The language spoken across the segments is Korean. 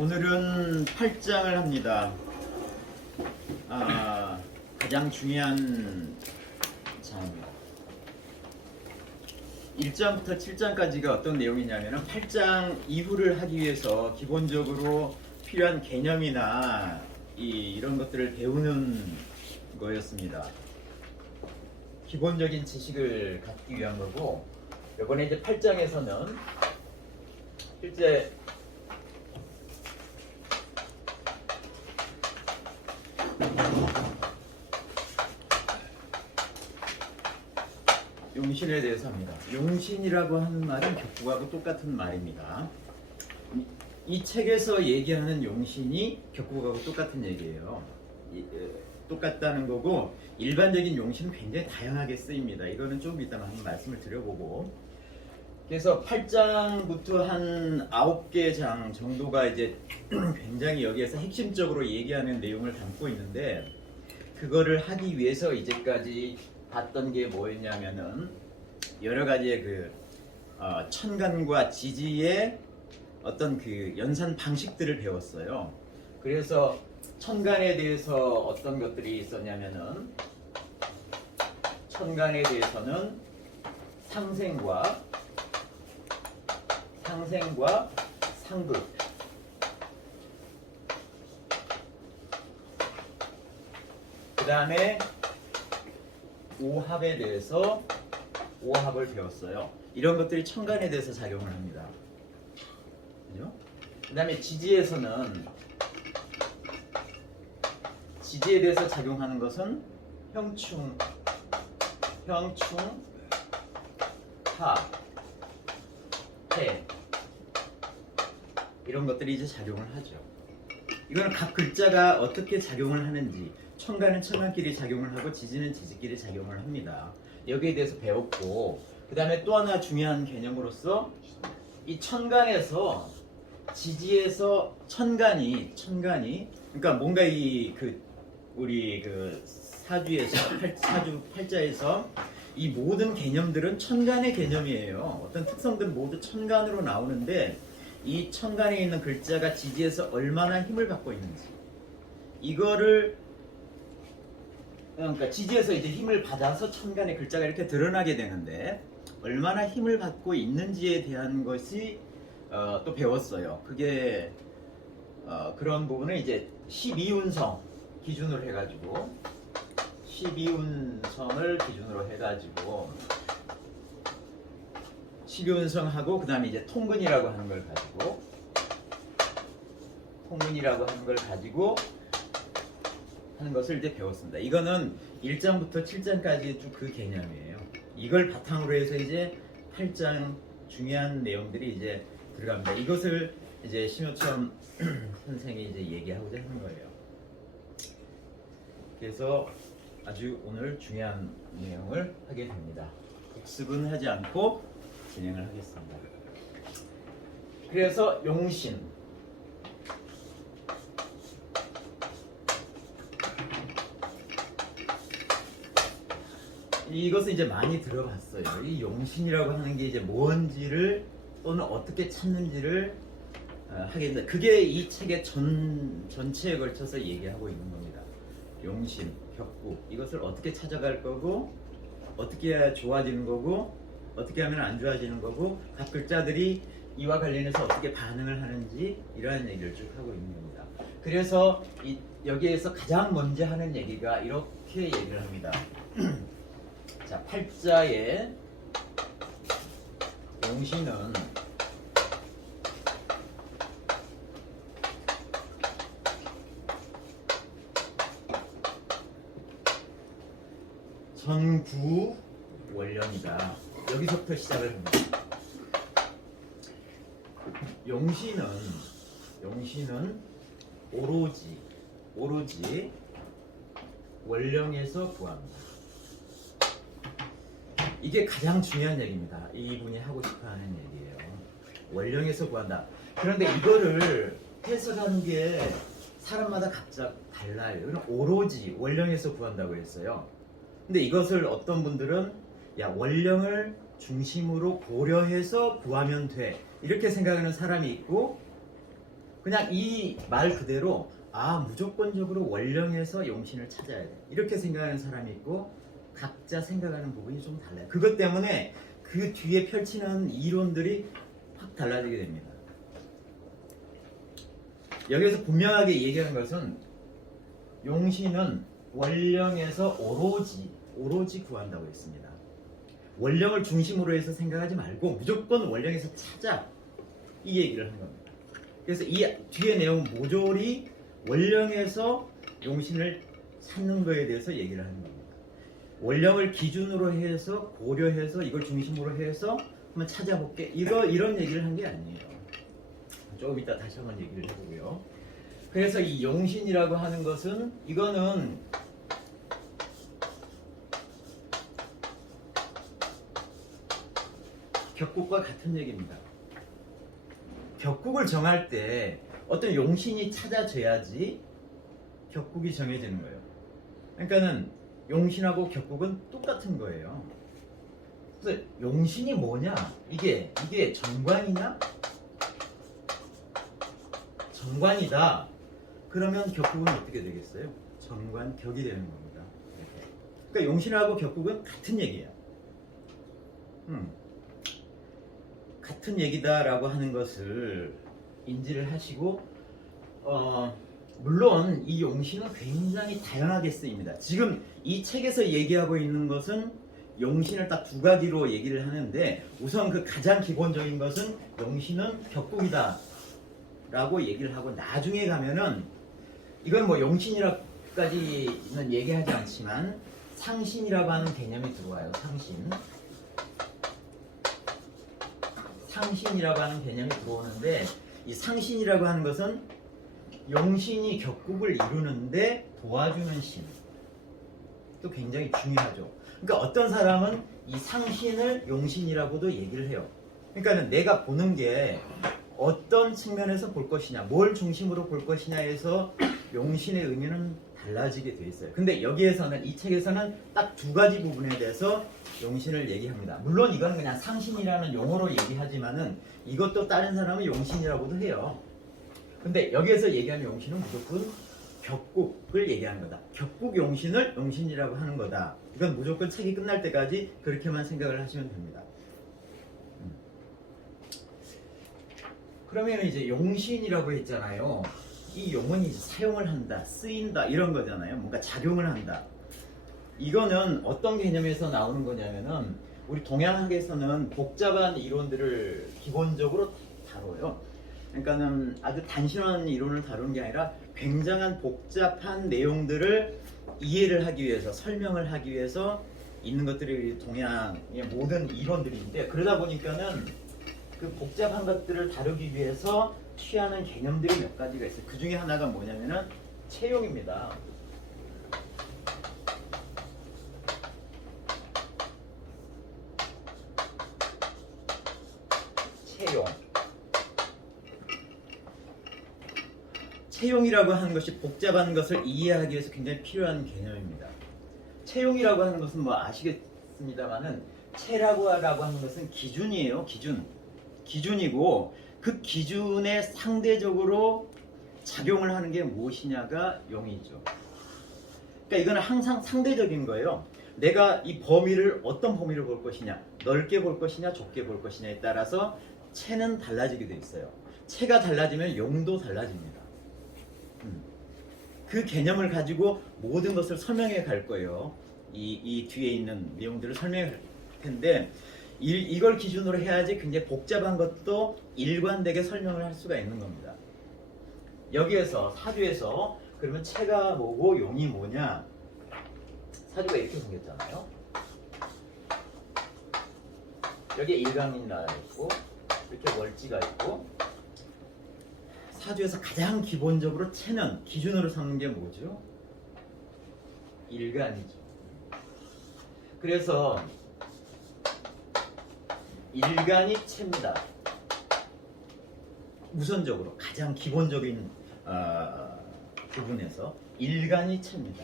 오늘은 8장을 합니다. 가장 중요한 장입니다. 1장부터 7장까지가 어떤 내용이냐면 8장 이후를 하기 위해서 기본적으로 필요한 개념이나 이런 것들을 배우는 거였습니다. 기본적인 지식을 갖기 위한 거고, 이번에 이제 8장에서는 실제 용신에 대해서 합니다. 용신이라고 하는 말은 격국하고 똑같은 말입니다. 이 책에서 얘기하는 용신이 격국하고 똑같은 얘기예요. 똑같다는 거고, 일반적인 용신은 굉장히 다양하게 쓰입니다. 이거는 좀 이따가 한번 말씀을 드려보고, 그래서 8장부터 한 9개 장 정도가 이제 굉장히 여기에서 핵심적으로 얘기하는 내용을 담고 있는데, 그거를 하기 위해서 이제까지 봤던 게 뭐였냐면은 여러 가지의 천간과 지지의 어떤 그 연산 방식들을 배웠어요. 그래서 천간에 대해서 어떤 것들이 있었냐면은, 천간에 대해서는 상생과 상극, 그 다음에 오합에 대해서 오합을 배웠어요. 이런 것들이 천간에 대해서 작용을 합니다. 그죠? 그 다음에 지지에서는, 지지에 대해서 작용하는 것은 형충, 하, 해, 이런 것들이 이제 작용을 하죠. 이거는 각 글자가 어떻게 작용을 하는지, 천간은 천간끼리 작용을 하고 지지는 지지끼리 작용을 합니다. 여기에 대해서 배웠고, 그 다음에 또 하나 중요한 개념으로서 이 천간에서, 지지에서 천간이 그러니까 뭔가 우리 사주에서 사주 팔자에서 이 모든 개념들은 천간의 개념이에요. 어떤 특성들은 모두 천간으로 나오는데, 이 천간에 있는 글자가 지지에서 얼마나 힘을 받고 있는지, 이거를, 그러니까 지지에서 이제 힘을 받아서 천간의 글자가 이렇게 드러나게 되는데, 얼마나 힘을 받고 있는지에 대한 것이 또 배웠어요. 그게 그런 부분을 이제 12운성 기준으로 해가지고, 12운성을 기준으로 해가지고 12운성하고, 그 다음에 이제 통근이라고 하는 걸 가지고 하는 것을 이제 배웠습니다. 이거는 1장부터 7장까지 쭉 그 개념이에요. 이걸 바탕으로 해서 이제 8장 중요한 내용들이 이제 들어갑니다. 이것을 이제 심효천 선생이 이제 얘기하고자 하는 거예요. 그래서 아주 오늘 중요한 내용을 하게 됩니다. 복습은 하지 않고 진행을 하겠습니다. 그래서 용신, 이것을 이제 많이 들어봤어요. 이 용신이라고 하는 게 이제 뭔지를, 또는 어떻게 찾는지를 하게 된다. 그게 이 책의 전체에 걸쳐서 얘기하고 있는 겁니다. 용신, 격국, 이것을 어떻게 찾아갈 거고, 어떻게 해야 좋아지는 거고, 어떻게 하면 안 좋아지는 거고, 각 글자들이 이와 관련해서 어떻게 반응을 하는지, 이러한 얘기를 쭉 하고 있는 겁니다. 그래서 여기에서 가장 먼저 하는 얘기가 이렇게 얘기를 합니다. 자, 팔자의 용신은 전구원령이다. 여기서부터 시작을 합니다. 용신은 오로지 원령에서 구합니다. 이게 가장 중요한 얘기입니다. 이분이 하고 싶어하는 얘기예요. 원령에서 구한다. 그런데 이거를 해석하는 게 사람마다 각자 달라요. 이건 오로지 원령에서 구한다고 했어요. 근데 이것을 어떤 분들은 원령을 중심으로 고려해서 구하면 돼, 이렇게 생각하는 사람이 있고, 그냥 이 말 그대로 무조건적으로 원령에서 용신을 찾아야 돼. 이렇게 생각하는 사람이 있고 각자 생각하는 부분이 좀 달라요. 그것 때문에 그 뒤에 펼치는 이론들이 확 달라지게 됩니다. 여기서 분명하게 얘기하는 것은 용신은 원령에서 오로지 구한다고 했습니다. 원령을 중심으로 해서 생각하지 말고 무조건 원령에서 찾아, 이 얘기를 하는 겁니다. 그래서 이 뒤에 내용 모조리 원령에서 용신을 찾는 거에 대해서 얘기를 하는 겁니다. 원령을 기준으로 해서 고려해서 이걸 중심으로 해서 한번 찾아볼게, 이런 얘기를 한 게 아니에요. 조금 이따 다시 한번 얘기를 해보고요. 그래서 이 용신이라고 하는 것은 이거는 격국과 같은 얘기입니다. 격국을 정할 때 어떤 용신이 찾아져야지 격국이 정해지는 거예요. 그러니까는 용신하고 격국은 똑같은 거예요. 그래서 용신이 뭐냐? 이게 정관이냐? 정관이다. 그러면 격국은 어떻게 되겠어요? 정관격이 되는 겁니다. 그러니까 용신하고 격국은 같은 얘기예요. 같은 얘기다라고 하는 것을 인지를 하시고, 물론 이 용신은 굉장히 다양하게 쓰입니다. 지금 이 책에서 얘기하고 있는 것은 용신을 딱 두 가지로 얘기를 하는데, 우선 그 가장 기본적인 것은 용신은 격국이다 라고 얘기를 하고, 나중에 가면은 이건 뭐 용신이라고까지는 얘기하지 않지만 상신이라고 하는 개념이 들어와요. 상신이라고 하는 개념이 들어오는데, 이 상신이라고 하는 것은 용신이 격국을 이루는데 도와주는 신, 또 굉장히 중요하죠. 그러니까 어떤 사람은 이 상신을 용신이라고도 얘기를 해요. 그러니까 내가 보는 게 어떤 측면에서 볼 것이냐, 뭘 중심으로 볼 것이냐에서 용신의 의미는 달라지게 돼 있어요. 근데 여기에서는, 이 책에서는 딱 두 가지 부분에 대해서 용신을 얘기합니다. 물론 이건 그냥 상신이라는 용어로 얘기하지만은 이것도 다른 사람은 용신이라고도 해요. 근데 여기에서 얘기하는 용신은 무조건 격국을 얘기하는 거다. 격국 용신을 용신이라고 하는 거다. 이건 무조건 책이 끝날 때까지 그렇게만 생각을 하시면 됩니다. 그러면 이제 용신이라고 했잖아요. 이 용은 이제 사용을 한다, 쓰인다, 이런 거잖아요. 뭔가 작용을 한다. 이거는 어떤 개념에서 나오는 거냐면은, 우리 동양학에서는 복잡한 이론들을 기본적으로 다뤄요. 그러니까는 아주 단순한 이론을 다루는 게 아니라 굉장한 복잡한 내용들을 이해를 하기 위해서, 설명을 하기 위해서 있는 것들이 동양의 모든 이론들인데, 그러다 보니까는 그 복잡한 것들을 다루기 위해서 취하는 개념들이 몇 가지가 있어요. 그 중에 하나가 뭐냐면은 채용입니다. 채용이라고 하는 것이 복잡한 것을 이해하기 위해서 굉장히 필요한 개념입니다. 채용이라고 하는 것은 뭐 아시겠습니다만은, 채라고 하는 것은 기준이에요. 기준이고, 그 기준에 상대적으로 작용을 하는 게 무엇이냐가 용이죠. 그러니까 이거는 항상 상대적인 거예요. 내가 이 범위를, 어떤 범위를 볼 것이냐, 넓게 볼 것이냐, 좁게 볼 것이냐에 따라서 채는 달라지게 돼 있어요. 채가 달라지면 용도 달라집니다. 그 개념을 가지고 모든 것을 설명해 갈 거예요. 이 뒤에 있는 내용들을 설명해 갈 텐데, 이걸 기준으로 해야지 굉장히 복잡한 것도 일관되게 설명을 할 수가 있는 겁니다. 여기에서 사주에서 그러면 채가 뭐고 용이 뭐냐, 사주가 이렇게 생겼잖아요. 여기에 일간이 나와 있고, 이렇게 월지가 있고, 사주에서 가장 기본적으로 채는 기준으로 삼는 게 뭐죠? 일간이죠. 그래서 일간이 채입니다. 우선적으로 가장 기본적인 부분에서 일간이 채입니다.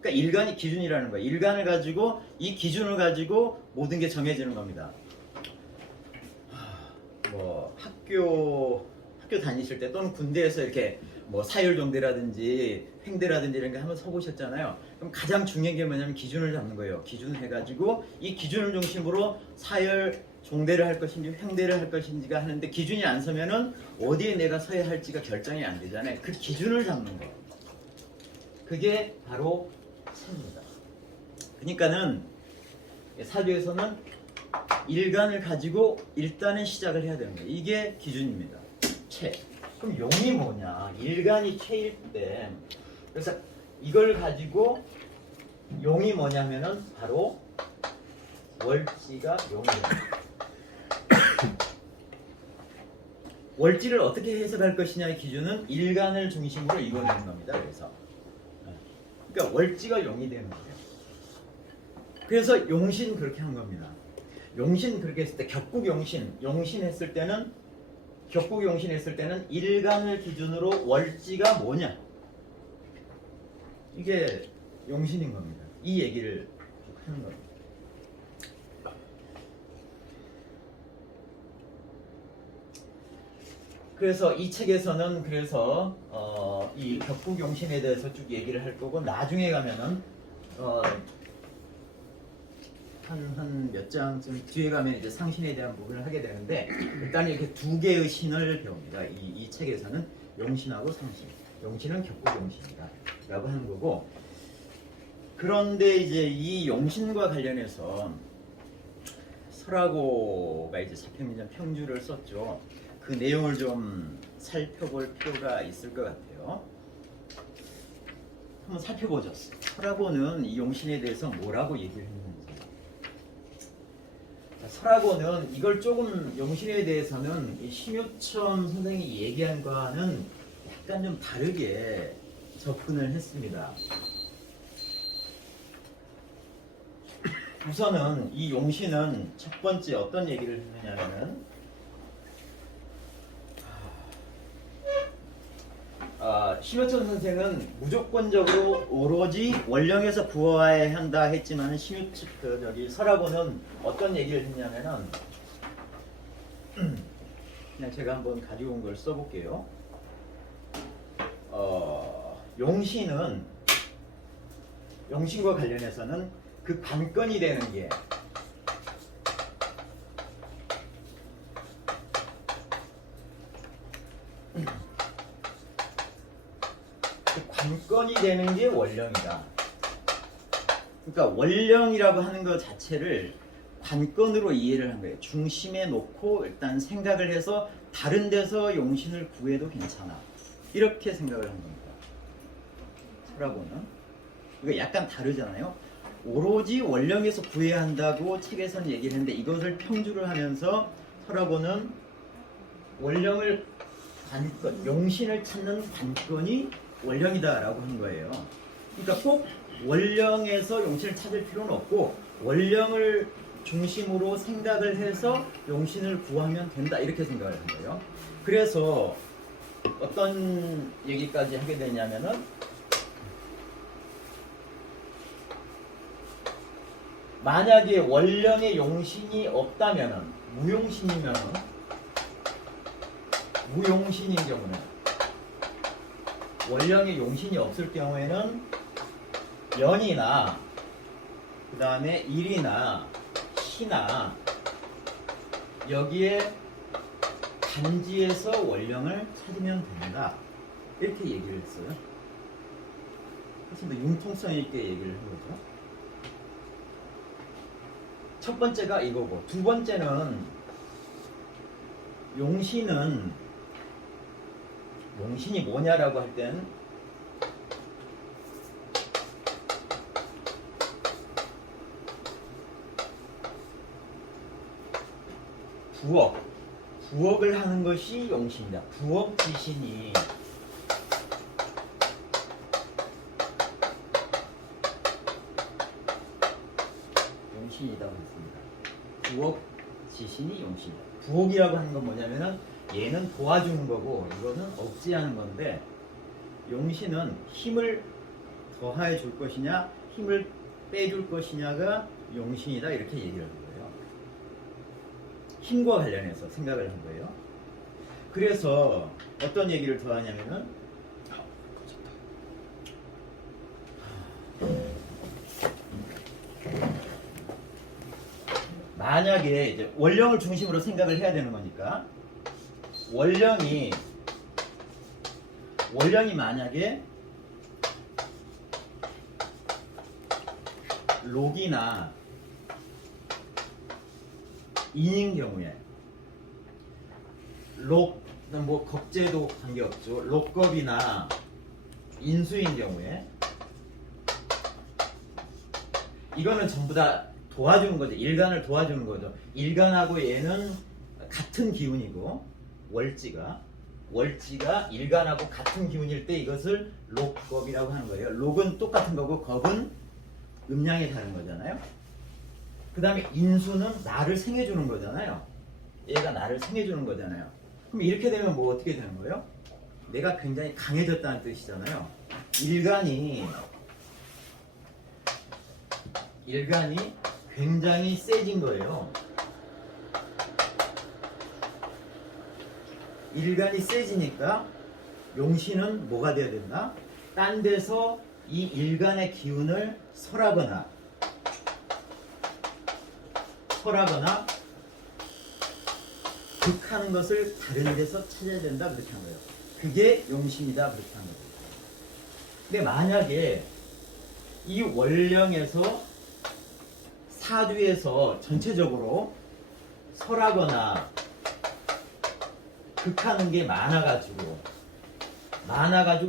그러니까 일간이 기준이라는 거예요. 일간을 가지고, 이 기준을 가지고 모든 게 정해지는 겁니다. 뭐 학교 학교 다니실 때 또는 군대에서 이렇게 뭐 사열종대라든지 횡대라든지 이런 거 한번 서보셨잖아요. 그럼 가장 중요한 게 뭐냐면 기준을 잡는 거예요. 기준을 해가지고 이 기준을 중심으로 사열 종대를 할 것인지 횡대를 할 것인지가 하는데 기준이 안 서면은 어디에 내가 서야 할지가 결정이 안 되잖아요. 그 기준을 잡는 거. 그게 바로 체입니다. 그러니까는 사주에서는 일간을 가지고 일단은 시작을 해야 되는 거예요. 이게 기준입니다. 체. 그럼 용이 뭐냐? 일간이 체일 때 그래서 이걸 가지고 용이 뭐냐면은 바로 월지가 용이에요. 월지를 어떻게 해석할 것이냐의 기준은 일간을 중심으로 이루어지는 겁니다. 그러니까 월지가 용이 되는 거예요. 그래서 용신 그렇게 한 겁니다. 용신 그렇게 했을 때 격국용신, 용신 했을 때는 일간을 기준으로 월지가 뭐냐? 이게 용신인 겁니다. 이 얘기를 하는 겁니다. 그래서 이 책에서는 이 격국용신에 대해서 쭉 얘기를 할 거고 나중에 가면은 한 몇 장쯤 뒤에 가면 이제 상신에 대한 부분을 하게 되는데 일단 이렇게 두 개의 신을 배웁니다. 이 책에서는 용신하고 상신. 용신은 격국용신이다 라고 하는 거고 그런데 이제 이 용신과 관련해서 설하고가 이제 사평민전 평주를 썼죠. 그 내용을 좀 살펴볼 필요가 있을 것 같아요. 한번 살펴보죠. 설하고는 이 용신에 대해서 뭐라고 얘기를 했는지. 설하고는 이걸 조금 용신에 대해서는 이 심유천 선생이 얘기한 거와는 약간 좀 다르게 접근을 했습니다. 우선은 이 용신은 첫 번째 어떤 얘기를 했느냐면은 심유천 선생은 무조건적으로 오로지 원령에서 부화해야 한다 했지만 설하고는 어떤 얘기를 했냐면은 그냥 제가 한번 가지고 온 걸 써볼게요. 용신과 관련해서는 그 관건이 되는 게 관건이 되는 게 원령이다. 그러니까 원령이라고 하는 것 자체를 관건으로 이해를 한 거예요. 중심에 놓고 일단 생각을 해서 다른 데서 용신을 구해도 괜찮아. 이렇게 생각을 한 겁니다. 설하고는. 이거 약간 다르잖아요. 오로지 원령에서 구해야 한다고 책에서는 얘기를 했는데 이것을 평주를 하면서 설하고는 원령을 관건, 용신을 찾는 관건이 원령이다라고 한 거예요. 그러니까 꼭 원령에서 용신을 찾을 필요는 없고 원령을 중심으로 생각을 해서 용신을 구하면 된다 이렇게 생각을 한 거예요. 그래서 어떤 얘기까지 하게 되냐면은 만약에 원령의 용신이 없다면은 무용신인 경우는 원령의 용신이 없을 경우에는 연이나 그 다음에 일이나 시나 여기에 간지에서 원령을 찾으면 된다 이렇게 얘기를 했어요. 훨씬 더 융통성 있게 얘기를 한 거죠. 첫 번째가 이거고 두 번째는 용신이 뭐냐라고 할 때는 부업을 하는 것이 용신이다. 부업지신이 용신이라고 했습니다. 부업지신이 용신이다. 부업이라고 하는 건 뭐냐면은 얘는 도와주는 거고 이거는 억제하는 건데 용신은 힘을 더해 줄 것이냐 힘을 빼줄 것이냐가 용신이다 이렇게 얘기를 한 거예요. 힘과 관련해서 생각을 한 거예요. 그래서 어떤 얘기를 더 하냐면은 만약에 이제 원령을 중심으로 생각을 해야 되는 거니까 원령이 만약에 록이나 인인 경우에 록 뭐 겁제도 관계없죠. 록겁이나 인수인 경우에 이거는 전부 다 도와주는 거죠. 일간을 도와주는 거죠. 일간하고 얘는 같은 기운이고 월지가 일간하고 같은 기운일 때 이것을 록겁이라고 하는 거예요. 록은 똑같은 거고 겁은 음량이 다른 거잖아요. 그 다음에 인수는 나를 생해주는 거잖아요. 얘가 나를 생해주는 거잖아요. 그럼 이렇게 되면 뭐 어떻게 되는 거예요? 내가 굉장히 강해졌다는 뜻이잖아요. 일간이 굉장히 세진 거예요. 일간이 세지니까 용신은 뭐가 돼야 된다? 딴 데서 이 일간의 기운을 설하거나 극하는 것을 다른 데서 찾아야 된다 그렇게 한 거예요. 그게 용신이다 그렇게 한 거예요. 근데 만약에 이 원령에서 사주에서 전체적으로 설하거나 극하는 게 많아가지고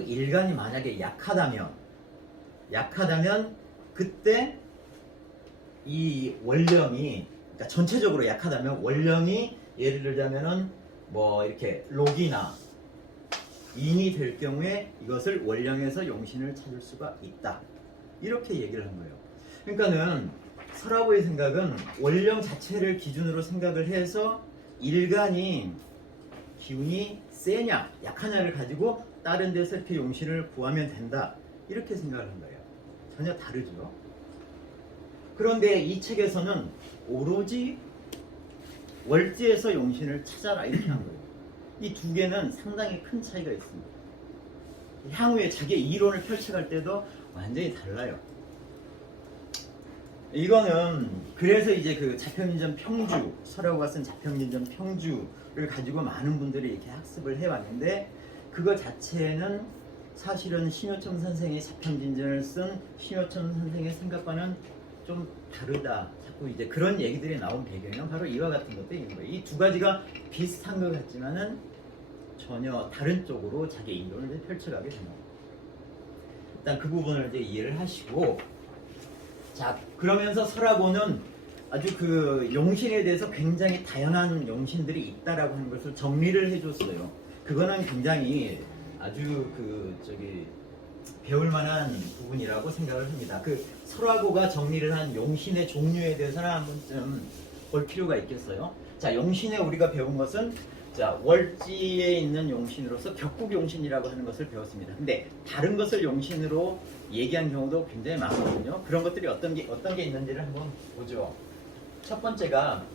일간이 만약에 약하다면 그때 이 원령이 그러니까 전체적으로 약하다면 원령이 예를 들자면은 뭐 이렇게 록이나 인이 될 경우에 이것을 원령에서 용신을 찾을 수가 있다. 이렇게 얘기를 한 거예요. 그러니까는 설화보의 생각은 원령 자체를 기준으로 생각을 해서 일간이 기운이 세냐 약하냐를 가지고 다른 데서 이렇게 용신을 구하면 된다. 이렇게 생각을 한 거예요. 전혀 다르죠. 그런데 이 책에서는 오로지 월지에서 용신을 찾아라 이렇게 한 거예요. 이 두 개는 상당히 큰 차이가 있습니다. 향후에 자기의 이론을 펼쳐갈 때도 완전히 달라요. 이거는 그래서 이제 그 자평진전 평주 설화보가 쓴 자평진전 평주를 가지고 많은 분들이 이렇게 학습을 해왔는데 그거 자체는 사실은 심효청 선생이 자평진전을 쓴 심효청 선생의 생각과는 좀 다르다. 자꾸 이제 그런 얘기들이 나온 배경은 바로 이와 같은 것도 있는 거예요. 이 두 가지가 비슷한 것 같지만은 전혀 다른 쪽으로 자기 이론을 펼쳐가게 됩니다. 일단 그 부분을 이제 이해를 하시고, 자 그러면서 설화보는 아주 그 용신에 대해서 굉장히 다양한 용신들이 있다라고 하는 것을 정리를 해줬어요. 그거는 굉장히 아주 그 배울 만한 부분이라고 생각을 합니다. 그 설화보가 정리를 한 용신의 종류에 대해서는 한 번쯤 볼 필요가 있겠어요. 자, 용신에 우리가 배운 것은 자 월지에 있는 용신으로서 격국용신이라고 하는 것을 배웠습니다. 근데 다른 것을 용신으로 얘기한 경우도 굉장히 많거든요. 그런 것들이 어떤 게 있는지를 한번 보죠. 첫 번째가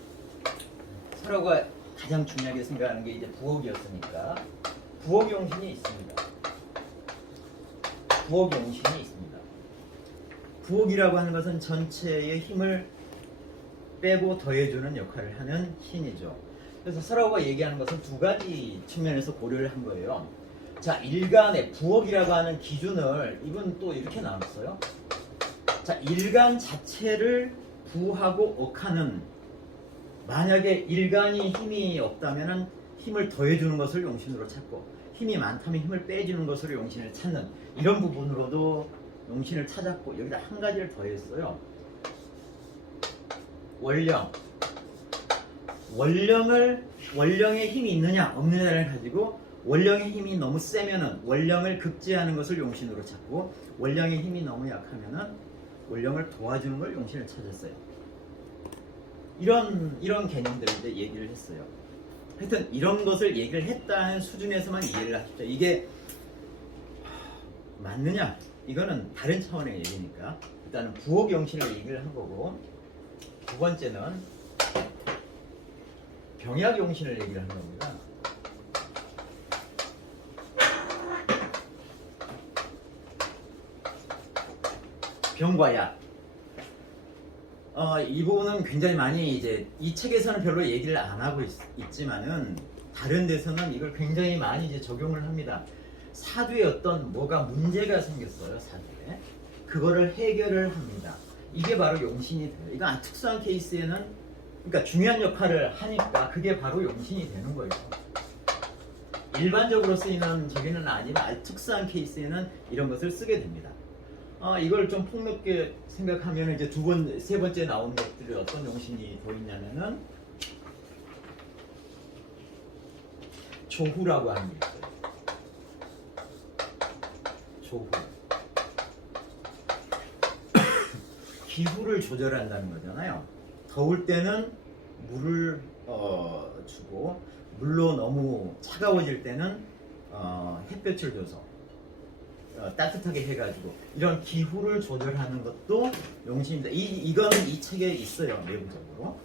설화보가 가장 중요하게 생각하는 게 이제 부옥이었으니까 부옥용신이 있습니다. 부옥용신이 있습니다. 부옥이라고 하는 것은 전체의 힘을 빼고 더해주는 역할을 하는 신이죠. 그래서 설화보가 얘기하는 것은 두 가지 측면에서 고려를 한 거예요. 자, 일간의 부옥이라고 하는 기준을 이건 또 이렇게 나눴어요. 자, 일간 자체를 부하고 억하는, 만약에 일간이 힘이 없다면은 힘을 더해주는 것을 용신으로 찾고 힘이 많다면 힘을 빼주는 것으로 용신을 찾는 이런 부분으로도 용신을 찾았고, 여기다 한 가지를 더했어요. 원령의 힘이 있느냐 없느냐를 가지고 원령의 힘이 너무 세면은 원령을 극제하는 것을 용신으로 찾고, 원령의 힘이 너무 약하면은 원령을 도와주는 걸 용신을 찾았어요. 이런 개념들을 이제 얘기를 했어요. 하여튼 이런 것을 얘기를 했다는 수준에서만 이해를 하십시오. 이게 맞느냐? 이거는 다른 차원의 얘기니까 일단은 부옥용신을 얘기를 한 거고, 두 번째는 병약용신을 얘기를 하는 겁니다. 병과 약. 이 부분은 굉장히 많이 이제 이 책에서는 별로 얘기를 안 하고 있지만은 다른 데서는 이걸 굉장히 많이 이제 적용을 합니다. 사주에 어떤 뭐가 문제가 생겼어요, 사주에. 그거를 해결을 합니다. 이게 바로 용신이 돼요. 이거 특수한 케이스에는 그러니까 중요한 역할을 하니까 그게 바로 용신이 되는 거예요. 일반적으로 쓰이는 저기는 아니면 특수한 케이스에는 이런 것을 쓰게 됩니다. 이걸 좀 폭넓게 생각하면 이제 세 번째 나온 것들이 어떤 용신이 더 있냐면은 조후라고 하는 게 있어요. 조후. 기후를 조절한다는 거잖아요. 더울 때는 물을 주고 물로 너무 차가워질 때는 햇볕을 줘서 따뜻하게 해가지고 이런 기후를 조절하는 것도 용신입니다. 이거는 이 책에 있어요. 내부적으로.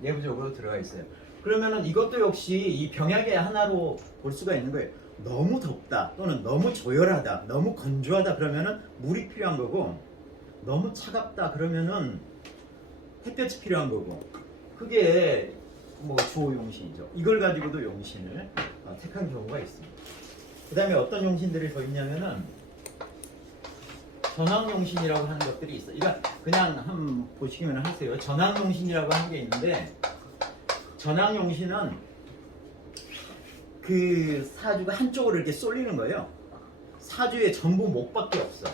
내부적으로 들어가 있어요. 그러면은 이것도 역시 이 병약의 하나로 볼 수가 있는 거예요. 너무 덥다 또는 너무 조열하다 너무 건조하다 그러면은 물이 필요한 거고, 너무 차갑다 그러면은 햇볕이 필요한 거고, 그게 뭐 조용신이죠. 이걸 가지고도 용신을 택한 경우가 있습니다. 그 다음에 어떤 용신들이 더 있냐면은 전황용신이라고 하는 것들이 있어요. 이거 그냥 한번 보시기만 하세요. 전황용신이라고 하는 게 있는데, 전황용신은 그 사주가 한쪽으로 이렇게 쏠리는 거예요. 사주에 전부 목밖에 없어.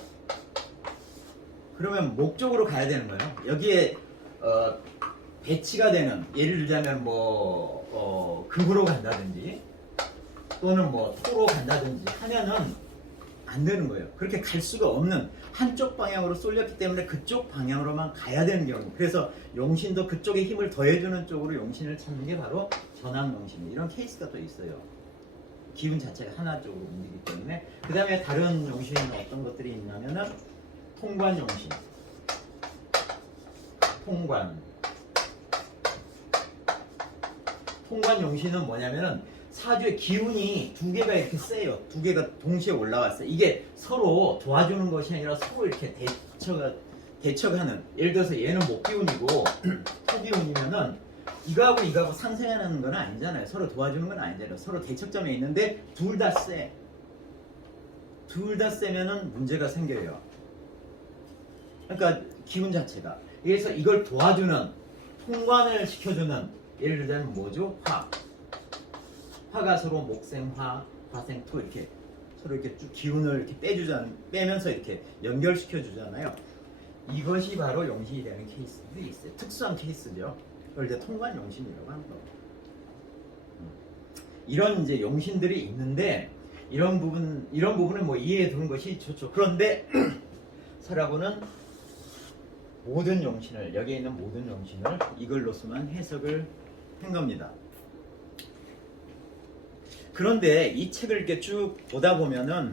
그러면 목 쪽으로 가야 되는 거예요. 여기에 배치가 되는, 예를 들자면 금으로 간다든지 또는 토로 간다든지 하면은 안 되는 거예요. 그렇게 갈 수가 없는, 한쪽 방향으로 쏠렸기 때문에 그쪽 방향으로만 가야 되는 경우. 그래서 용신도 그쪽에 힘을 더해주는 쪽으로 용신을 찾는 게 바로 전황용신. 이런 케이스가 또 있어요. 기운 자체가 하나 쪽으로 움직이기 때문에. 그 다음에 다른 용신은 어떤 것들이 있냐면은 통관용신. 통관용신은 뭐냐면은 사주의 기운이 두 개가 이렇게 세요. 두 개가 동시에 올라왔어요. 이게 서로 도와주는 것이 아니라 서로 이렇게 대척하는. 예를 들어서 얘는 목기운이고 토기운이면은 이거하고 상생하는 건 아니잖아요. 서로 도와주는 건 아니잖아요. 서로 대척점에 있는데 둘 다 세. 둘 다 세면은 문제가 생겨요. 그러니까 기운 자체가. 그래서 이걸 도와주는, 통관을 시켜주는, 예를 들자면 뭐죠? 화가 서로 목생화, 화생토 이렇게 서로 이렇게 쭉 기운을 이렇게 빼면서 이렇게 연결시켜 주잖아요. 이것이 바로 용신이 되는 케이스들이 있어요. 특수한 케이스죠. 그걸 이제 통관 용신이라고 하는 거예요. 이런 이제 용신들이 있는데 이런 부분을 뭐 이해해 두는 것이 좋죠. 그런데 서라고는 모든 용신을, 여기에 있는 모든 용신을 이걸로서만 해석을 한 겁니다. 그런데 이 책을 이렇게 쭉 보다 보면은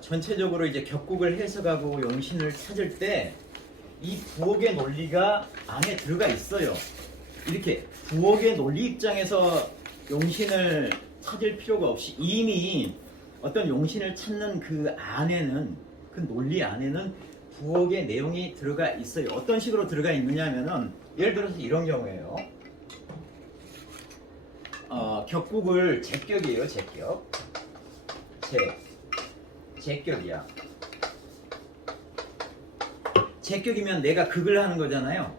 전체적으로 이제 격국을 해석하고 용신을 찾을 때 이 부엌의 논리가 안에 들어가 있어요. 이렇게 부엌의 논리 입장에서 용신을 찾을 필요가 없이 이미 어떤 용신을 찾는 그 안에는, 그 논리 안에는 부엌의 내용이 들어가 있어요. 어떤 식으로 들어가 있느냐 하면은 예를 들어서 이런 경우에요. 격국을 제격이에요. 제격이야. 제격이면 내가 극을 하는 거잖아요.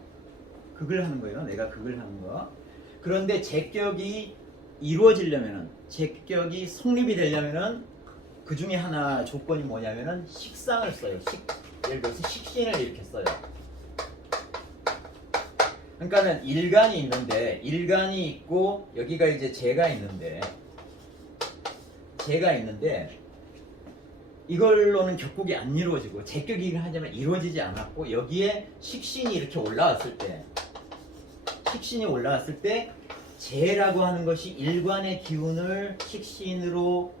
극을 하는 거예요. 내가 극을 하는 거. 그런데 제격이 이루어지려면은, 제격이 성립이 되려면은 그 중에 하나 조건이 뭐냐면은 식상을 써요. 예를 들어서 식신을 이렇게 써요. 그러니까는 일간이 있고 여기가 이제 재가 있는데 이걸로는 격국이 안 이루어지고, 제격이 하자면 이루어지지 않았고, 여기에 식신이 이렇게 올라왔을 때 재라고 하는 것이 일관의 기운을 식신으로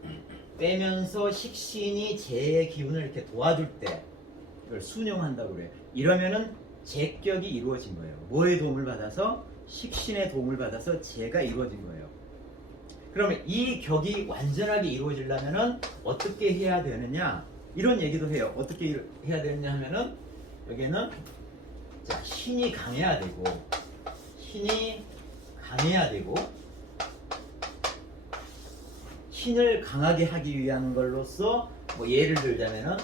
빼면서 식신이 재의 기운을 이렇게 도와줄 때 이걸 순용한다고 그래요. 이러면은 제격이 이루어진 거예요. 뭐의 도움을 받아서? 식신의 도움을 받아서 재가 이루어진 거예요. 그러면 이 격이 완전하게 이루어지려면은 어떻게 해야 되느냐? 이런 얘기도 해요. 어떻게 해야 되느냐 하면은 여기는 자, 신이 강해야 되고 신을 강하게 하기 위한 걸로서 뭐 예를 들자면은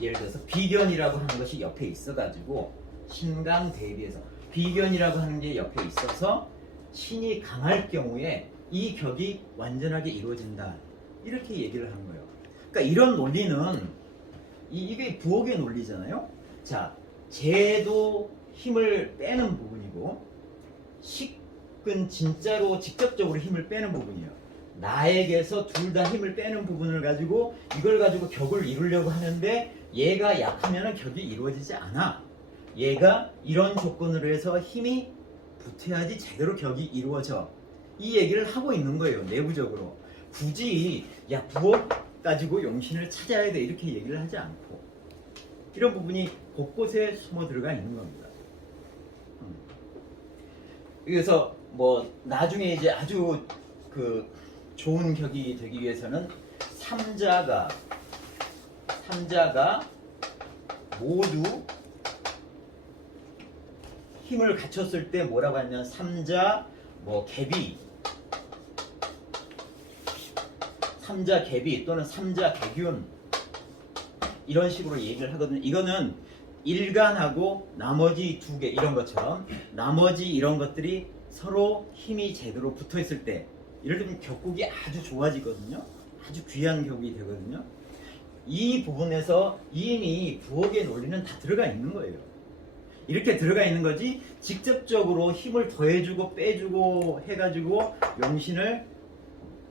예를 들어서 비견이라고 하는 것이 옆에 있어가지고 신강 대비해서 비견이라고 하는 게 옆에 있어서 신이 강할 경우에 이 격이 완전하게 이루어진다 이렇게 얘기를 하는 거예요. 그러니까 이런 논리는 이게 부엌의 논리잖아요. 자, 재도 힘을 빼는 부분이고 식은 진짜로 직접적으로 힘을 빼는 부분이에요. 나에게서 둘 다 힘을 빼는 부분을 가지고 이걸 가지고 격을 이루려고 하는데 얘가 약하면 격이 이루어지지 않아. 얘가 이런 조건으로 해서 힘이 붙어야지 제대로 격이 이루어져. 이 얘기를 하고 있는 거예요. 내부적으로. 굳이 야 부엌 가지고 용신을 찾아야 돼 이렇게 얘기를 하지 않고 이런 부분이 곳곳에 숨어 들어가 있는 겁니다. 그래서 뭐 나중에 이제 아주 그 좋은 격이 되기 위해서는 삼자가 모두 힘을 갖췄을 때 뭐라고 하냐면 삼자 개비 또는 삼자 개균 이런 식으로 얘기를 하거든요. 이거는 일간하고 나머지 두 개 이런 것처럼 나머지 이런 것들이 서로 힘이 제대로 붙어 있을 때 예를 들면 격국이 아주 좋아지거든요. 아주 귀한 격이 되거든요. 이 부분에서 이미 부엌의 논리는 다 들어가 있는 거예요. 이렇게 들어가 있는 거지 직접적으로 힘을 더해주고 빼주고 해가지고 용신을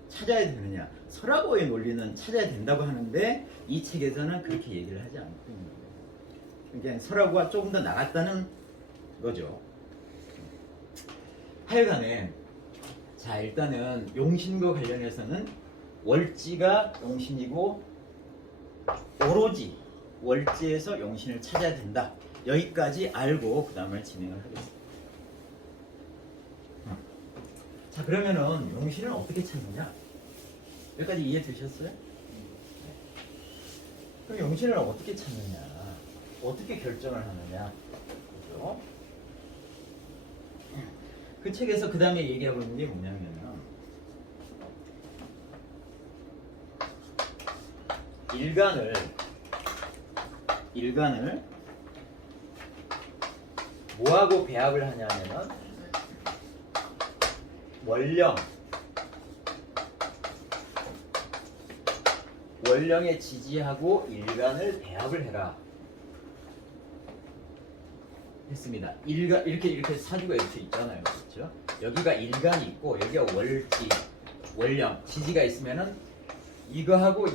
찾아야 되느냐. 설화고의 논리는 찾아야 된다고 하는데 이 책에서는 그렇게 얘기를 하지 않고 있는 거예요. 그러니까 설화고가 조금 더 나갔다는 거죠. 하여간에 자 일단은 용신과 관련해서는 월지가 용신이고 오로지 월지에서 용신을 찾아야 된다. 여기까지 알고 그 다음을 진행을 하겠습니다. 자 그러면은 용신을 어떻게 찾느냐? 여기까지 이해 되셨어요? 그럼 용신을 어떻게 찾느냐? 어떻게 결정을 하느냐? 그죠? 그 책에서 그 다음에 얘기하고 있는 게 뭐냐면은 일간을 뭐하고 배합을 하냐면은 원령에 지지하고 일간을 배합을 해라 했습니다. 이렇게 사주가 이렇게 있잖아요. 그렇죠? 여기가 일간이 있고 여기가 월지, 원령, 지지가 있으면은 이거하고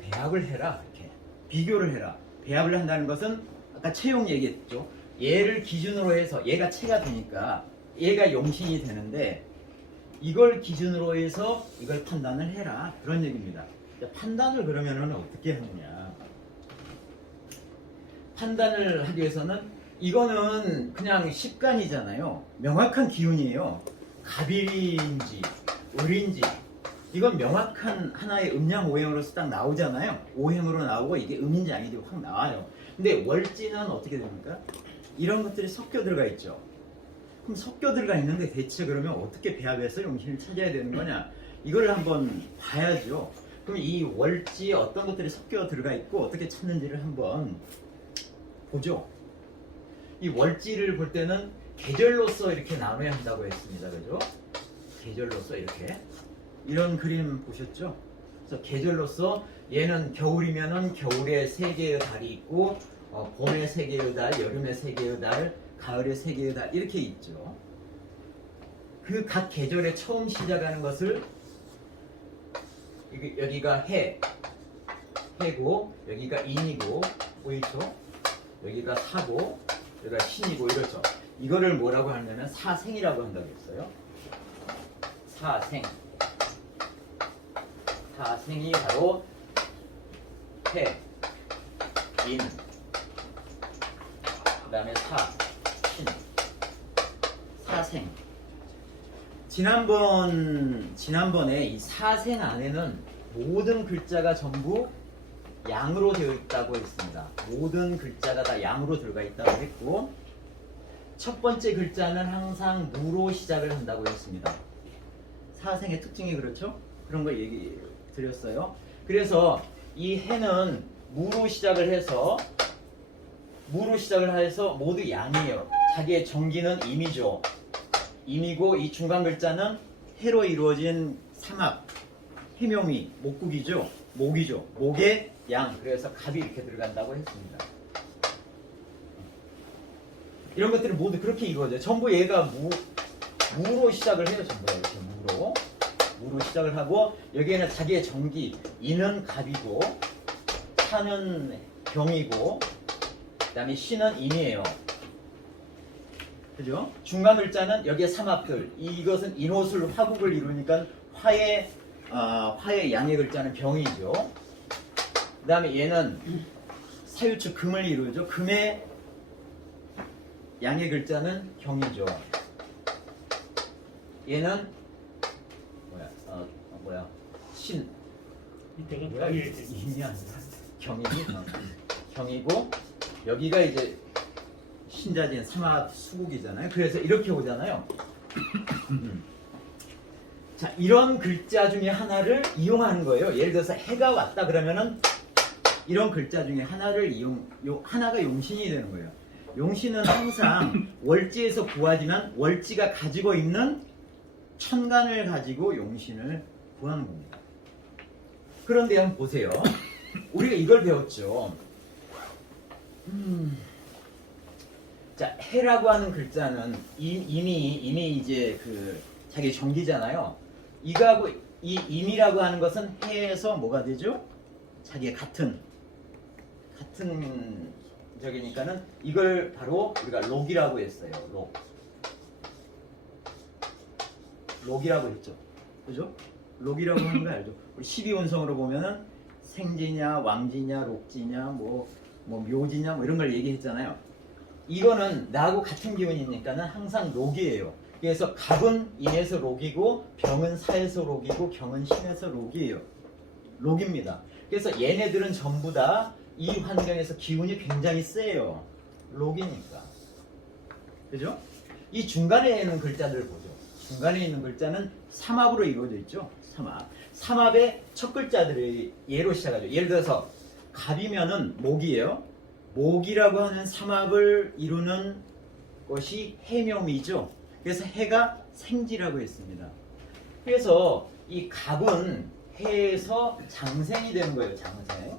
배합을 해라. 이렇게 비교를 해라. 배합을 한다는 것은 아까 채용 얘기했죠. 얘를 기준으로 해서 얘가 체가 되니까 얘가 용신이 되는데 이걸 기준으로 해서 이걸 판단을 해라. 그런 얘기입니다. 판단을 그러면은 어떻게 하느냐. 판단을 하기 위해서는 이거는 그냥 십간이잖아요. 명확한 기운이에요. 갑일인지 을인지 이건 명확한 하나의 음양 오행으로서 딱 나오잖아요. 오행으로 나오고 이게 음인지 아닌지 확 나와요. 근데 월지는 어떻게 됩니까? 이런 것들이 섞여 들어가 있죠. 그럼 섞여 들어가 있는데 대체 그러면 어떻게 배합해서 용신을 찾아야 되는 거냐? 이걸 한번 봐야죠. 그럼 이 월지에 어떤 것들이 섞여 들어가 있고 어떻게 찾는지를 한번 보죠. 이 월지를 볼 때는 계절로서 이렇게 나눠야 한다고 했습니다. 그죠? 계절로서 이렇게 이런 그림 보셨죠? 그래서 계절로서 얘는 겨울이면은 겨울에 3개의 달이 있고 봄에 3개의 달, 여름에 3개의 달, 가을에 3개의 달 이렇게 있죠. 그 각 계절에 처음 시작하는 것을 여기가 해고 여기가 인이고 보이죠? 여기가 사고 여기가 신이고 이렇죠. 이거를 뭐라고 하냐면 사생이라고 한다고 했어요. 사생이 바로 해, 인, 그 다음에 신, 사생. 지난번에 이 사생 안에는 모든 글자가 전부 양으로 되어 있다고 했습니다. 모든 글자가 다 양으로 들어가 있다고 했고, 첫 번째 글자는 항상 무로 시작을 한다고 했습니다. 사생의 특징이 그렇죠? 그런 거 얘기 드렸어요. 그래서 이 해는 무로 시작을 해서 모두 양이에요. 자기의 정기는 임이죠. 임이고, 이 중간 글자는 해로 이루어진 삼합, 해묘미, 목국이죠. 목이죠. 목에 양, 그래서 갑이 이렇게 들어간다고 했습니다. 이런 것들이 모두 그렇게 이루어져요. 전부 얘가 무로 시작을 해요. 전부 이렇게 무로 시작을 하고, 여기에는 자기의 정기, 이는 갑이고, 사는 병이고, 그 다음에 시는 임이에요. 그죠? 중간 글자는 여기에 삼합들, 이것은 인호술 화국을 이루니까 화의 양의 글자는 병이죠. 그 다음에 얘는 사유축 금을 이루죠. 금의 양의 글자는 경이죠. 얘는 신. 이때가 임이 아니라 경이고, 여기가 이제 신자진 삼합 수국이잖아요. 그래서 이렇게 오잖아요. 자, 이런 글자 중에 하나를 이용하는 거예요. 예를 들어서 해가 왔다 그러면은 이런 글자 중에 하나를 하나가 용신이 되는 거예요. 용신은 항상 월지에서 구하지만 월지가 가지고 있는 천간을 가지고 용신을 구하는 겁니다. 그런데 한번 보세요. 우리가 이걸 배웠죠. 자, 해라고 하는 글자는 이미 이제 그 자기 정기잖아요. 이거하고 이 임이라고 하는 것은 해에서 뭐가 되죠? 자기의 같은 적이니까는 이걸 바로 우리가 록이라고 했어요. 록이라고 했죠. 그죠? 록이라고 하는 거 알죠? 우리 12운성으로 보면은 생지냐, 왕지냐, 록지냐, 뭐 묘지냐, 뭐 이런 걸 얘기했잖아요. 이거는 나하고 같은 기운이니까는 항상 록이에요. 그래서 갑은 인에서 록이고, 병은 사에서 록이고, 경은 신에서 록이에요. 록입니다. 그래서 얘네들은 전부 다 이 환경에서 기운이 굉장히 세요. 록이니까. 그죠? 이 중간에 있는 글자들 보죠. 중간에 있는 글자는 삼합으로 이루어져 있죠. 삼합의 첫 글자들이 예로 시작하죠. 예를 들어서 갑이면은 목이에요. 목이라고 하는 삼합을 이루는 것이 해묘미죠. 그래서 해가 생지라고 했습니다. 그래서 이 갑은 해에서 장생이 되는 거예요. 장생.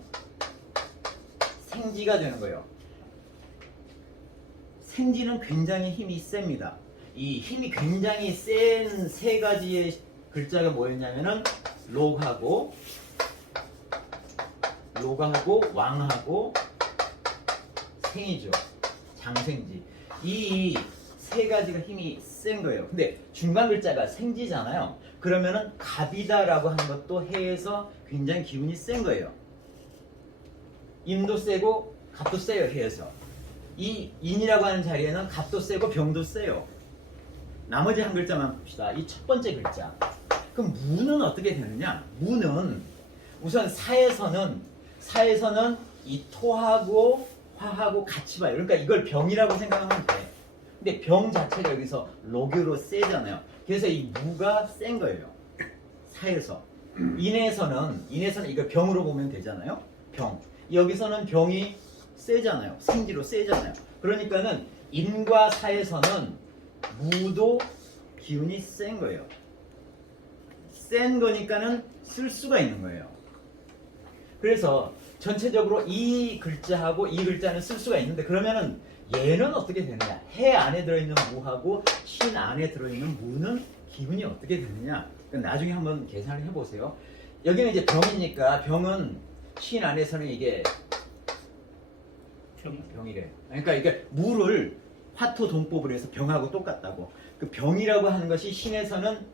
생지가 되는 거예요. 생지는 굉장히 힘이 셉니다. 이 힘이 굉장히 센 세 가지의 글자가 뭐였냐면은 록하고 왕하고 생이죠. 장생지. 이 세 가지가 힘이 센 거예요. 근데 중간 글자가 생지잖아요. 그러면은 갑이다라고 하는 것도 해에서 굉장히 기운이 센 거예요. 임도 세고 갑도 세요. 해에서. 이 인이라고 하는 자리에는 갑도 세고 병도 세요. 나머지 한 글자만 봅시다. 이 첫 번째 글자. 그럼 무는 어떻게 되느냐? 무는 우선 사에서는 이 토하고 화하고 같이 봐요. 그러니까 이걸 병이라고 생각하면 돼. 근데 병 자체가 여기서 록으로 세잖아요. 그래서 이 무가 센 거예요. 사에서. 인에서는 이걸 병으로 보면 되잖아요. 병. 여기서는 병이 세잖아요. 생지로 세잖아요. 그러니까는 인과 사에서는 무도 기운이 센 거예요. 센 거니까는 쓸 수가 있는 거예요. 그래서 전체적으로 이 글자하고 이 글자는 쓸 수가 있는데, 그러면은 얘는 어떻게 되느냐? 해 안에 들어있는 무하고 신 안에 들어있는 무는 기운이 어떻게 되느냐? 나중에 한번 계산을 해보세요. 여기는 이제 병이니까 병은 신 안에서는 이게 병이래. 그러니까 이게 무를 화토 동법을 해서 병하고 똑같다고. 그 병이라고 하는 것이 신에서는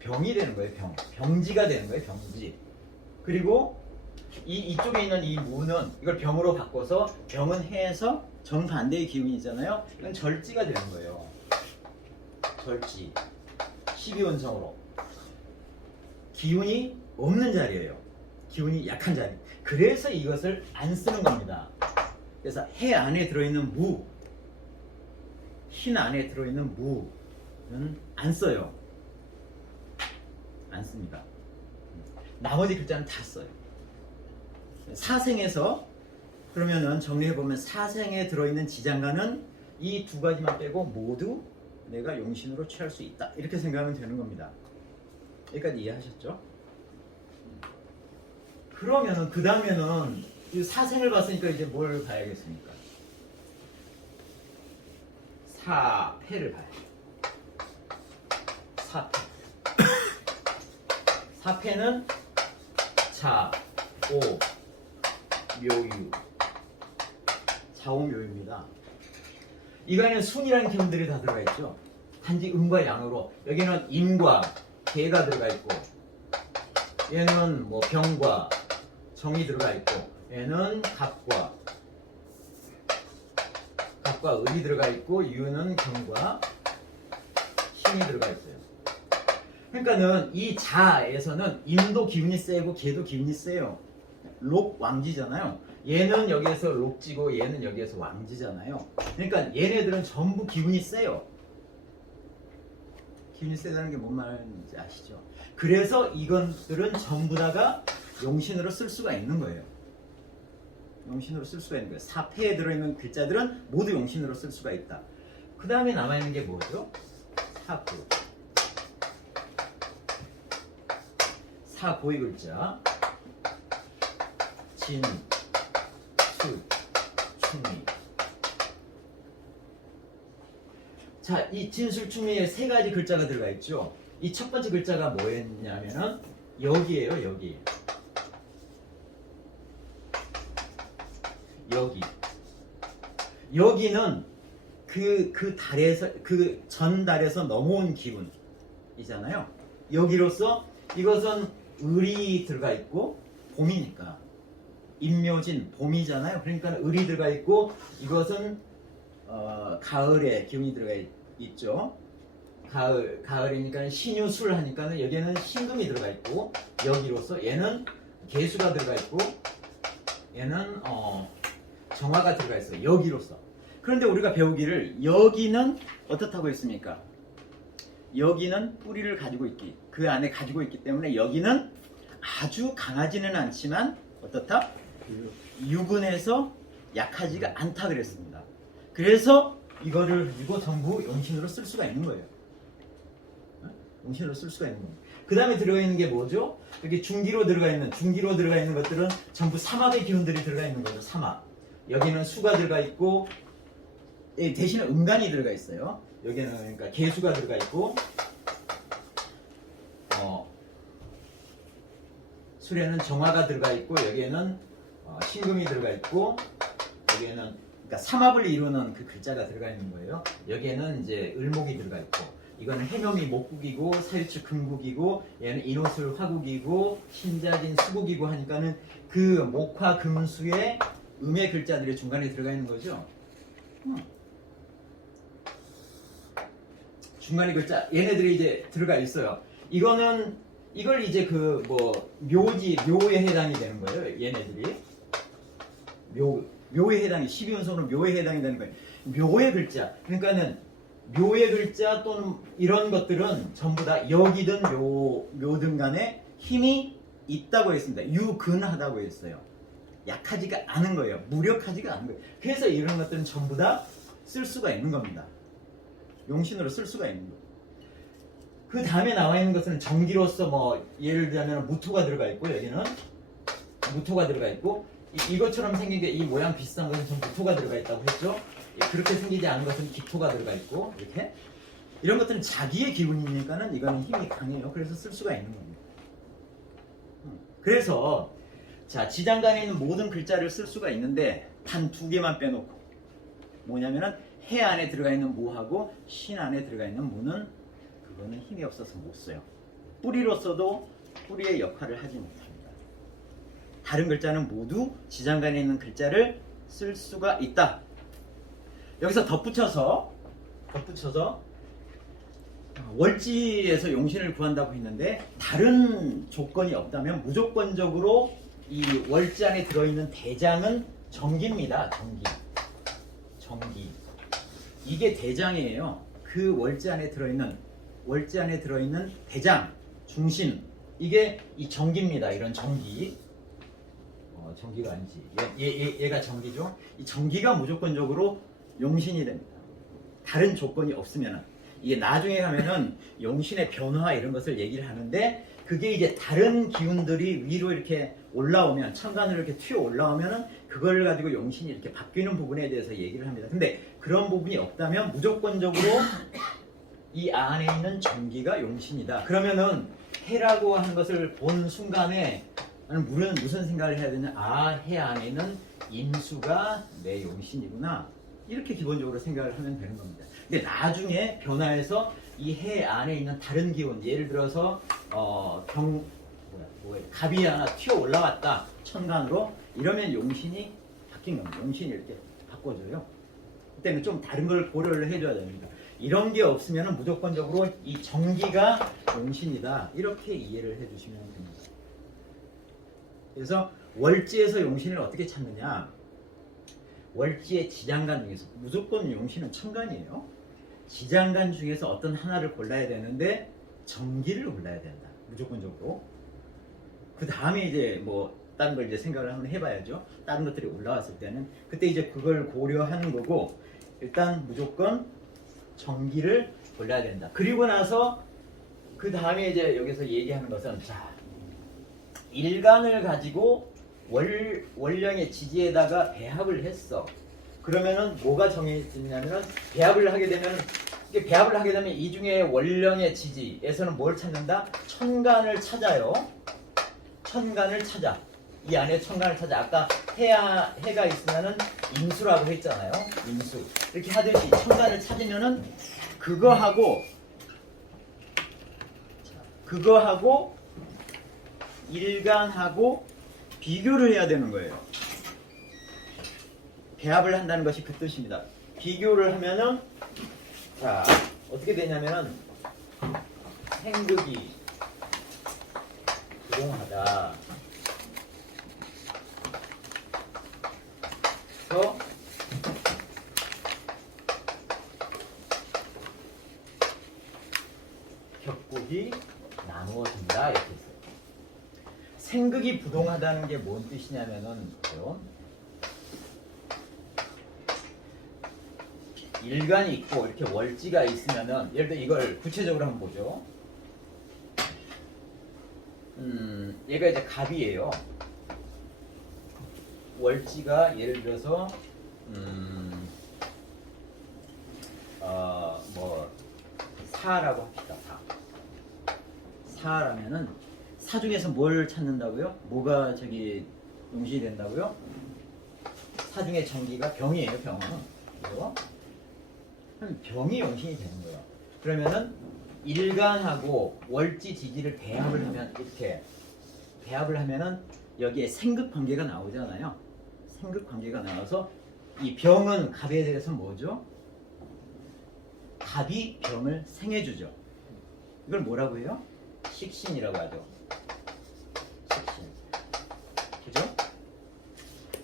병이 되는 거예요. 병지가 되는 거예요. 병지. 그리고 이쪽에 있는 이 무는 이걸 병으로 바꿔서 병은 해에서 정반대의 기운이잖아요. 이건 절지가 되는 거예요. 절지. 12원성으로. 기운이 없는 자리예요. 기운이 약한 자리. 그래서 이것을 안 쓰는 겁니다. 그래서 해 안에 들어있는 무, 흰 안에 들어있는 무는 안 써요. 안 씁니다. 나머지 글자는 다 써요. 사생에서 그러면은 정리해보면 사생에 들어있는 지장간은 이 두 가지만 빼고 모두 내가 용신으로 취할 수 있다. 이렇게 생각하면 되는 겁니다. 여기까지 이해하셨죠? 그러면은 그 다음에는 이 사생을 봤으니까 이제 뭘 봐야겠습니까? 사패를 봐야죠. 사패. 사패는 자, 오, 묘유. 자오묘유입니다. 이거에는 순이라는 기운들이 다 들어가 있죠. 단지 음과 양으로 여기는 임과 개가 들어가 있고, 얘는 뭐 병과 정이 들어가 있고, 얘는 갑과 을이 들어가 있고, 유는 경과 힘이 들어가 있어요. 그러니까는 이 자에서는 임도 기운이 세고 개도 기운이 세요. 록 왕지잖아요. 얘는 여기에서 록지고 얘는 여기에서 왕지잖아요. 그러니까 얘네들은 전부 기운이 세요. 기운이 세다는 게 뭔 말인지 아시죠? 그래서 이것들은 전부 다가 용신으로 쓸 수가 있는 거예요. 용신으로 쓸 수가 있는 거예요. 사패에 들어있는 글자들은 모두 용신으로 쓸 수가 있다. 그 다음에 남아있는 게 뭐죠? 사고. 사고의 글자. 진, 수, 충미. 자, 이 진술충미에 세 가지 글자가 들어가 있죠. 이 첫 번째 글자가 뭐였냐면은 여기에요, 여기. 여기. 여기는 그 달에서, 그 전달에서 넘어온 기운이잖아요. 여기로서 이것은 을이 들어가 있고, 봄이니까. 임묘진, 봄이잖아요. 그러니까 을이 들어가 있고, 이것은 가을에 기운이 들어가 있죠. 가을이니까 신유술 하니까는 여기에는 신금이 들어가 있고, 여기로서 얘는 개수가 들어가 있고, 얘는 정화가 들어가 있어요. 여기로서. 그런데 우리가 배우기를 여기는 어떻다고 했습니까? 여기는 뿌리를 가지고 있기, 그 안에 가지고 있기 때문에 여기는 아주 강하지는 않지만 어떻다? 유근해서 약하지가 않다 그랬습니다. 그래서 이거를 가지고 전부 용신으로 쓸 수가 있는 거예요. 용신으로 쓸 수가 있는 거예요. 그 다음에 들어가 있는 게 뭐죠? 여기 중기로 들어가 있는 것들은 전부 삼합의 기운들이 들어가 있는 거죠. 삼합. 여기는 수가 들어가 있고, 대신에 음간이 들어가 있어요. 여기는 그러니까 개수가 들어가 있고, 술에는 정화가 들어가 있고, 여기에는 신금이 들어가 있고, 여기에는 그러니까 삼합을 이루는 그 글자가 들어가 있는 거예요. 여기에는 이제 을목이 들어가 있고, 이거는 해묘미 목국이고, 사유축 금국이고, 얘는 인호술 화국이고, 신자진 수국이고 하니까는 그 목화 금수의 음의 글자들이 중간에 들어가 있는 거죠. 중간에 글자 얘네들이 이제 들어가 있어요. 이걸 이제 그 뭐 묘에 해당이 되는 거예요. 얘네들이 묘에 해당이 12운송은 묘에 해당이 되는 거예요. 묘의 글자. 그러니까는 묘의 글자 또는 이런 것들은 전부 다 여기든 묘든 간에 힘이 있다고 했습니다. 유근하다고 했어요. 약하지가 않은 거예요. 무력하지가 않은 거예요. 그래서 이런 것들은 전부 다 쓸 수가 있는 겁니다. 용신으로 쓸 수가 있는 거예요. 그 다음에 나와 있는 것은 정기로서 뭐 예를 들자면 무토가 들어가 있고, 여기는 무토가 들어가 있고, 이것처럼 생긴 게 이 모양 비슷한 것은 전 무토가 들어가 있다고 했죠. 그렇게 생기지 않은 것은 기토가 들어가 있고, 이렇게 이런 것들은 자기의 기운이니까는 이거는 힘이 강해요. 그래서 쓸 수가 있는 겁니다. 그래서 자, 지장간에 있는 모든 글자를 쓸 수가 있는데 단 두 개만 빼놓고, 뭐냐면은 해 안에 들어가 있는 무하고 신 안에 들어가 있는 무는 그거는 힘이 없어서 못 써요. 뿌리로서도 뿌리의 역할을 하지 못합니다. 다른 글자는 모두 지장간에 있는 글자를 쓸 수가 있다. 여기서 덧붙여서 월지에서 용신을 구한다고 했는데 다른 조건이 없다면 무조건적으로 이 월지 안에 들어있는 대장은 전기입니다. 전기. 이게 대장이에요. 그 월지 안에 들어있는 대장, 중심. 이게 이 전기입니다. 이런 전기. 전기가 아니지. 얘가 전기죠. 이 전기가 무조건적으로 용신이 됩니다. 다른 조건이 없으면은. 이게 나중에 가면은 용신의 변화 이런 것을 얘기를 하는데 그게 이제 다른 기운들이 위로 이렇게 올라오면 천간으로 이렇게 튀어 올라오면은 그걸 가지고 용신이 이렇게 바뀌는 부분에 대해서 얘기를 합니다. 근데 그런 부분이 없다면 무조건적으로 이 안에 있는 전기가 용신이다. 그러면은 해라고 하는 것을 본 순간에 나는 무슨 생각을 해야 되냐? 아, 해 안에 있는 인수가 내 용신이구나. 이렇게 기본적으로 생각을 하면 되는 겁니다. 근데 나중에 변화해서 이 해 안에 있는 다른 기운, 예를 들어서 갑이 하나 튀어 올라왔다 천간으로. 이러면 용신이 바뀐 겁니다. 용신이 이렇게 바꿔줘요. 그때는 좀 다른 걸 고려를 해줘야 됩니다. 이런 게 없으면 무조건적으로 이 전기가 용신이다. 이렇게 이해를 해주시면 됩니다. 그래서 월지에서 용신을 어떻게 찾느냐? 월지의 지장간 중에서 무조건 용신은 천간이에요. 지장간 중에서 어떤 하나를 골라야 되는데 전기를 골라야 된다. 무조건적으로. 그 다음에 이제 뭐 다른 걸 이제 생각을 한번 해봐야죠. 다른 것들이 올라왔을 때는 그때 이제 그걸 고려하는 거고, 일단 무조건 전기를 골라야 된다. 그리고 나서 그 다음에 이제 여기서 얘기하는 것은, 자, 일간을 가지고 월령의 지지에다가 배합을 했어. 그러면은 뭐가 정해지냐면은 배합을 하게 되면 이 중에 월령의 지지에서는 뭘 찾는다? 천간을 찾아요. 천간을 찾아. 이 안에 천간을 찾아. 아까 해가 있으면은 인수라고 했잖아요. 인수. 이렇게 하듯이 천간을 찾으면은 그거하고 일간하고 비교를 해야 되는 거예요. 배합을 한다는 것이 그 뜻입니다. 비교를 하면은, 자, 어떻게 되냐면은 생극이 부동하다. 그래서 격국이 나누어진다 이렇게 있어요. 생극이 부동하다는 게 뭔 뜻이냐면은, 그죠? 일간이 있고 이렇게 월지가 있으면은, 예를 들어 이걸 구체적으로 한번 보죠. 얘가 이제 갑이에요. 월지가 예를 들어서 사라고 합시다. 사라면은 사 중에서 뭘 찾는다고요? 뭐가 용신이 된다고요? 사 중에 전기가 병이에요. 병은. 그죠? 그럼 병이 용신이 되는 거예요. 그러면은 일간하고 월지 지지를 배합을 하면, 이렇게 배합을 하면은 여기에 생극 관계가 나오잖아요. 생극 관계가 나와서 이 병은 갑에 대해서 뭐죠? 갑이 병을 생해주죠. 이걸 뭐라고 해요? 식신이라고 하죠. 식신. 그죠?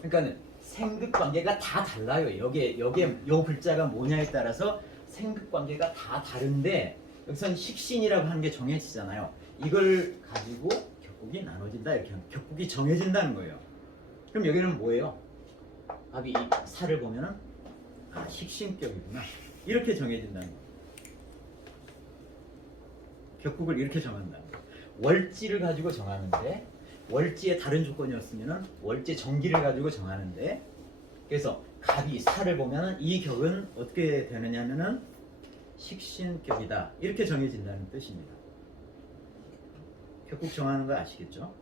그러니까 생극 관계가 다 달라요. 여기에 요 글자가 뭐냐에 따라서 생극 관계가 다 다른데, 여기서는 식신이라고 하는 게 정해지잖아요. 이걸 가지고 격국이 나눠진다 이렇게 하면 격국이 정해진다는 거예요. 그럼 여기는 뭐예요? 갑이 이 사를 보면은 식신격이구나 이렇게 정해진다는 거예요. 격국을 이렇게 정한다. 월지를 가지고 정하는데, 월지에 다른 조건이었으면은 월지 정기를 가지고 정하는데, 그래서 갑이 사를 보면은 이 격은 어떻게 되느냐면은 식신격이다 이렇게 정해진다는 뜻입니다. 격국 정하는 거 아시겠죠?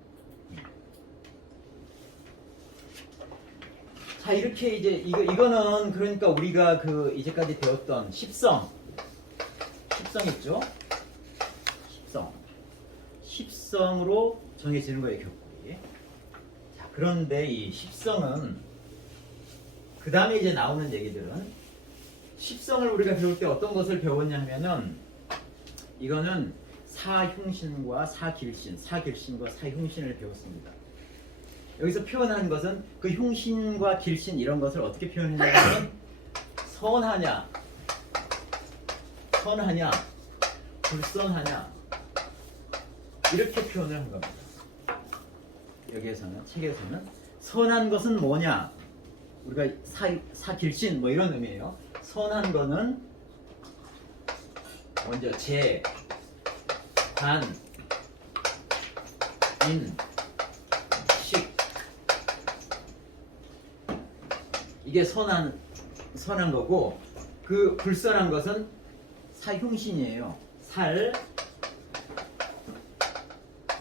자, 이렇게 이제 이거는 그러니까 우리가 그 이제까지 배웠던 십성 있죠? 십성으로 정해지는 거예요, 격국이. 자, 그런데 이 십성은 그 다음에 이제 나오는 얘기들은, 십성을 우리가 배울 때 어떤 것을 배웠냐 하면은, 이거는 사흉신과 사길신과 사흉신을 배웠습니다. 여기서 표현한 것은 그 흉신과 길신 이런 것을 어떻게 표현했냐면 선하냐, 선하냐, 불선하냐 이렇게 표현을 한 겁니다. 여기에서는 책에서는 선한 것은 뭐냐? 우리가 사길신 뭐 이런 의미예요. 선한 거는 먼저 재, 단, 인, 식 이게 선한 거고 그 불선한 것은 사흉신이에요. 살,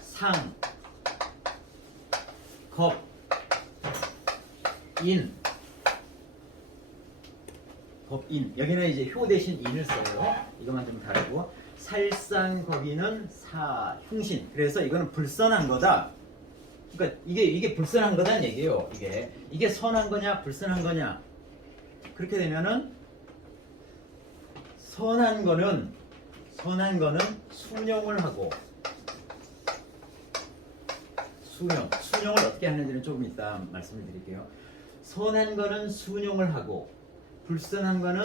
상, 겁, 인, 겁인. 여기는 이제 효 대신 인을 써요. 이것만 좀 다르고 살상겁이는 사흉신. 그래서 이거는 불선한 거다. 그러니까 이게 불선한 거다는 얘기예요. 이게 선한 거냐 불선한 거냐. 그렇게 되면은 선한 거는 순용을 하고 순용을 어떻게 하는지는 조금 이따 말씀을 드릴게요. 선한 거는 순용을 하고 불선한 거는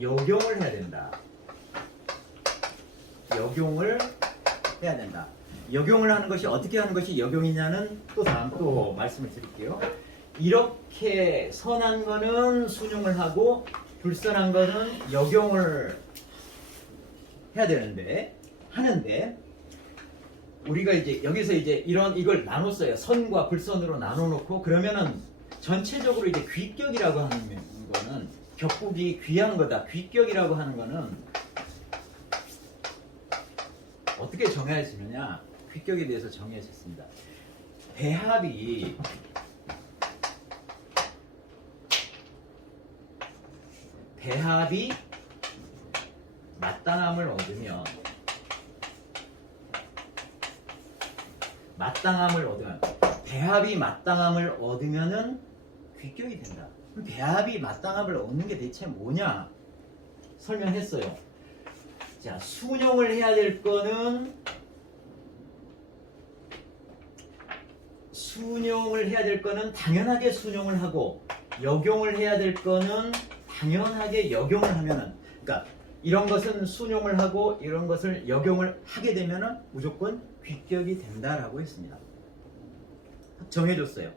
역용을 해야 된다. 역용을 해야 된다. 역용을 하는 것이 어떻게 하는 것이 역용이냐는 또 다음 또 말씀을 드릴게요. 이렇게 선한 거는 순용을 하고 불선한 거는 역용을 해야 되는데 하는데 우리가 이제 여기서 이제 이걸 나눴어요. 선과 불선으로 나눠놓고 그러면은 전체적으로 이제 귀격이라고 하는 거는 격국이 귀한 거다. 귀격이라고 하는 거는 어떻게 정해지느냐? 귀격에 대해서 정해졌습니다. 배합이 마땅함을 얻으면 배합이 마땅함을 얻으면은 귀격이 된다. 그럼 배합이 마땅함을 얻는 게 대체 뭐냐? 설명했어요. 자, 순용을 해야 될 거는 당연하게 순용을 하고 역용을 해야 될 거는 당연하게 역용을 하면은 그러니까 이런 것은 순용을 하고 이런 것을 역용을 하게 되면은 무조건 귀격이 된다라고 했습니다. 정해줬어요.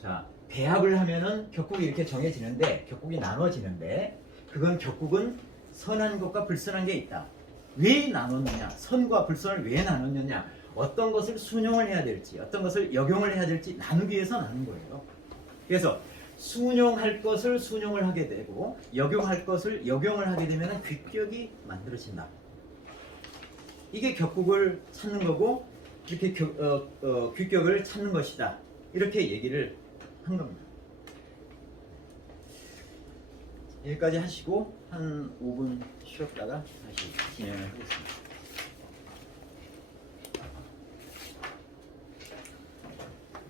자, 배합을 하면은 격국이 이렇게 정해지는데 격국이 나눠지는데 그건 격국은 선한 것과 불선한 게 있다. 왜 나눴느냐? 선과 불선을 왜 나눴느냐? 어떤 것을 순용을 해야 될지 어떤 것을 역용을 해야 될지 나누기 위해서 나눈 거예요. 그래서 순용할 것을 순용을 하게 되고 역용할 것을 역용을 하게 되면 귀격이 만들어진다. 이게 격국을 찾는 거고 이렇게 귀격을 찾는 것이다. 이렇게 얘기를 한 겁니다. 여기까지 하시고 한 5분 쉬었다가 다시 진행을 하겠습니다.